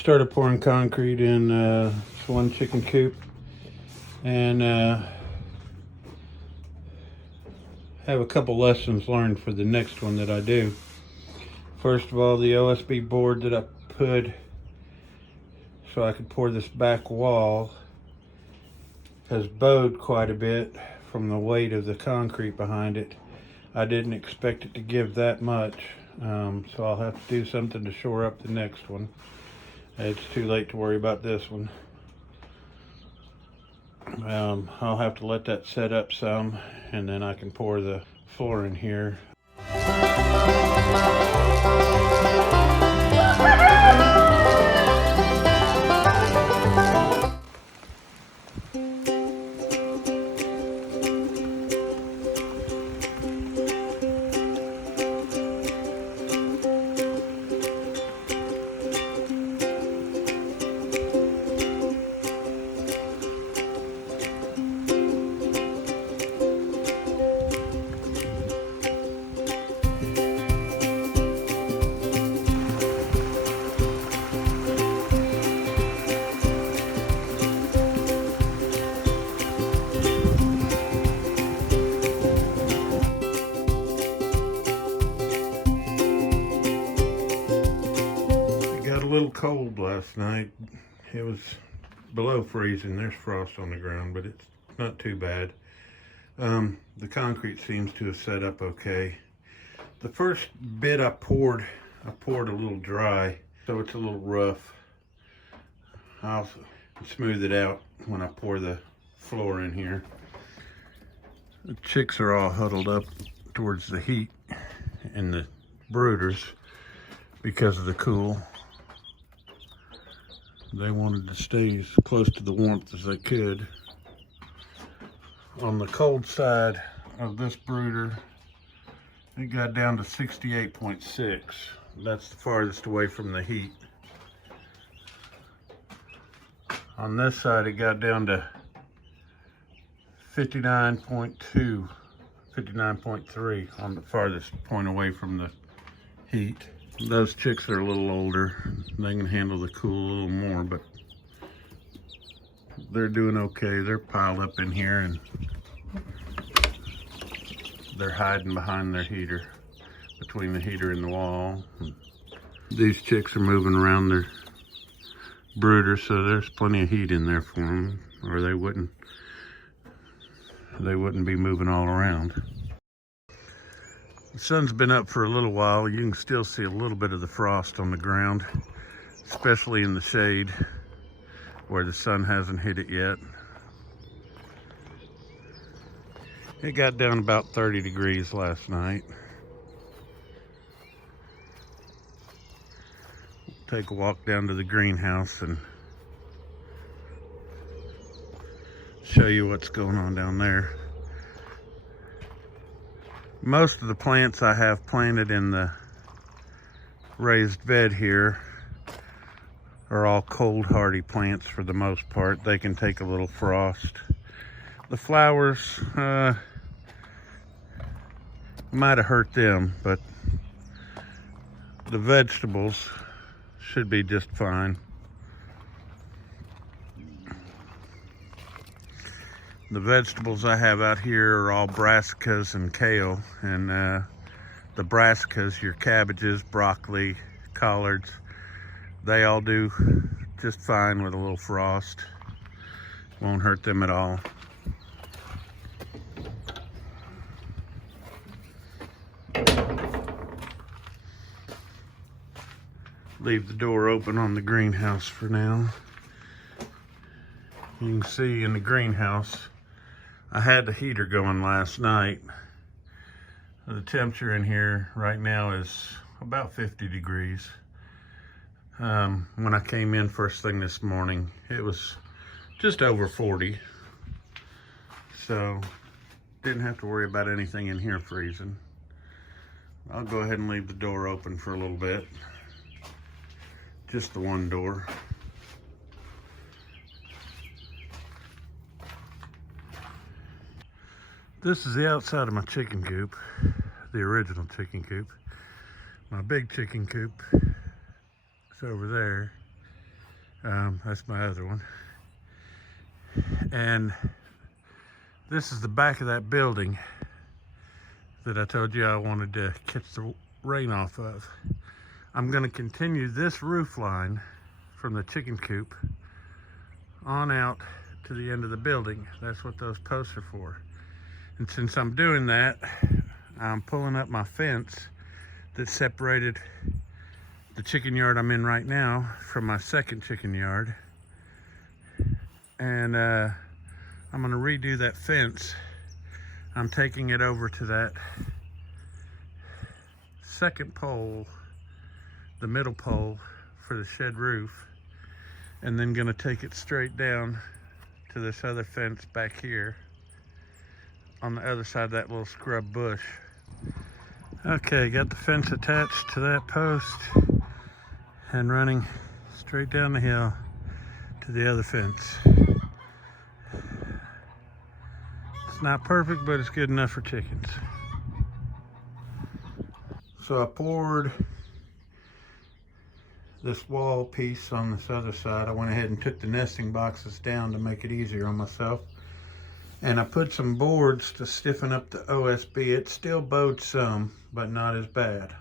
Started pouring concrete in this one chicken coop, and have a couple lessons learned for the next one that I do. First of all, the OSB board that I put so I could pour this back wall has bowed quite a bit from the weight of the concrete behind it. I didn't expect it to give that much, so I'll have to do something to shore up the next one. It's too late to worry about this one. I'll have to let that set up some, and then I can pour the floor in here. A little cold last night. It was below freezing. There's frost on the ground, but it's not too bad. The concrete seems to have set up okay. The first bit I poured a little dry, so it's a little rough. I'll smooth it out when I pour the floor in here. The chicks are all huddled up towards the heat and the brooders because of the cool. They wanted to stay as close to the warmth as they could. On the cold side of this brooder, it got down to 68.6. That's the farthest away from the heat. On this side, it got down to 59.2, 59.3 on the farthest point away from the heat. Those chicks are a little older. They can handle the cool a little more, but they're doing okay. They're piled up in here and they're hiding behind their heater, between the heater and the wall. These chicks are moving around their brooder, so there's plenty of heat in there for them, or they wouldn't be moving all around. The sun's been up for a little while. You can still see a little bit of the frost on the ground, especially in the shade where the sun hasn't hit it yet. It got down about 30 degrees last night. Take a walk down to the greenhouse and show you what's going on down there. Most of the plants I have planted in the raised bed here are all cold hardy plants for the most part. They can take a little frost. The flowers might have hurt them, but the vegetables should be just fine. The vegetables I have out here are all brassicas and kale, and the brassicas, your cabbages, broccoli, collards, they all do just fine with a little frost. Won't hurt them at all. Leave the door open on the greenhouse for now. You can see in the greenhouse, I had the heater going last night. The temperature in here right now is about 50 degrees. When I came in first thing this morning, it was just over 40. So, didn't have to worry about anything in here freezing. I'll go ahead and leave the door open for a little bit. Just the one door. This is the outside of my chicken coop, the original chicken coop. My big chicken coop is over there. That's my other one. And this is the back of that building that I told you I wanted to catch the rain off of. I'm going to continue this roof line from the chicken coop on out to the end of the building. That's what those posts are for. And since I'm doing that, I'm pulling up my fence that separated the chicken yard I'm in right now from my second chicken yard. And I'm going to redo that fence. I'm taking it over to that second pole, the middle pole for the shed roof, and then going to take it straight down to this other fence back here on the other side of that little scrub bush. Okay, got the fence attached to that post and running straight down the hill to the other fence. It's not perfect, but it's good enough for chickens. So I poured this wall piece on this other side. I went ahead and took the nesting boxes down to make it easier on myself. And I put some boards to stiffen up the OSB. It still bowed some, but not as bad.